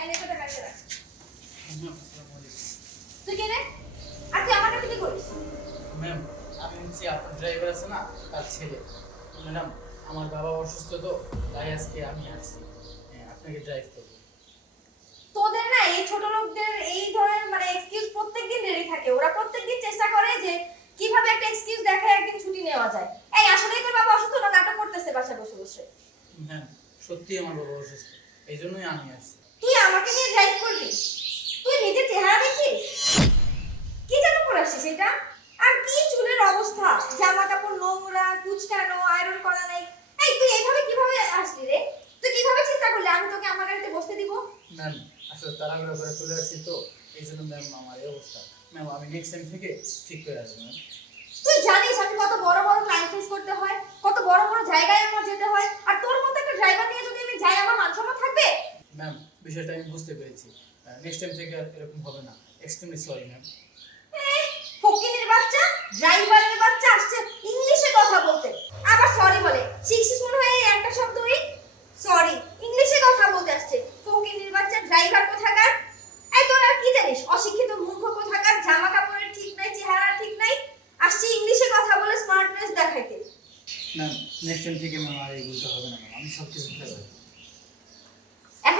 এই নে টাকা রাখ। ম্যাম আসসালামু আলাইকুম। তুই কে রে? আর তুই আমার কাছে কি করিস? ম্যাম আমি হচ্ছে আপনার ড্রাইভার আছে না তার ছেলে। ম্যাডাম আমার বাবা অসুস্থ তো তাই আজকে আমি আসছি। হ্যাঁ আপনাকে ড্রাইভ করবো। তোদের না এই ছোট লোকদের এই ধরনের মানে এক্সকিউজ প্রত্যেকদিন রেডি থাকে। ওরা প্রত্যেকদিন চেষ্টা করে যে কিভাবে একটা এক্সকিউজ দেখায় একদিন ছুটি নেওয়া যায়। এই আসলেই তোর বাবা অসুস্থ না নাটক করতেছে বাসায় বসে বসে? ম্যাম সত্যি আমার বাবা অসুস্থ এই জন্যই আমি আসছি। তুই আমাকে নিয়ে ড্রাইভ করবি? তুই নিজের চেহারা দেখিস? কি যেন পরে আসছিস এটা? আর কি চুলের অবস্থা, জামা কাপড় নোংরা, কুচকানো, আয়রন করা নাই। এই তুই এইভাবে কিভাবে আসলি রে? তুই কিভাবে চিন্তা করলি আমি তোকে আমার গাড়িতে বসতে দিব? ম্যাম আসলে তাড়াহুড়ো করে চলে আসছি তো এই জন্য ম্যাম আমার এই অবস্থা। ম্যাম আমি নেক্সট টাইম থেকে ঠিক করে আসবো ম্যাম। তুই জানিস আমি কত বড় বড় ক্লায়েন্ট ফেস করতে হয়, কত বড় বড় জায়গায় আমার যেতে হয়, আর তোর মতো একটা ড্রাইভার নিয়ে যদি আমি যাই আমার মান সম্মান থাকবে? ম্যাম বিষয়টা আমি বুঝতে পেরেছি। নেক্সট টাইম থেকে আর এরকম হবে না। Extremely sorry ma'am. ফকিনের বাচ্চা, ড্রাইভারের বাচ্চা আসছে ইংলিশে কথা বলতে, আবার সরি বলে। শিখছিস মনে হয় এই একটা শব্দই সরি, ইংলিশে কথা বলতে আসছে। ফকিনের বাচ্চা, ড্রাইভার কোথাকার। এই তোর আর কি জানিস? অশিক্ষিত মূর্খ কোথাকার, জামা কাপড়ের ঠিক নাই, চেহারা ঠিক নাই, আসছে ইংলিশে কথা বলে স্মার্টনেস দেখাইতে। ম্যাম নেক্সট টাইম থেকে ম্যাম আর এই ভুলটা হবে না ম্যাম। আমি সব কিছু ভুলে যাবো।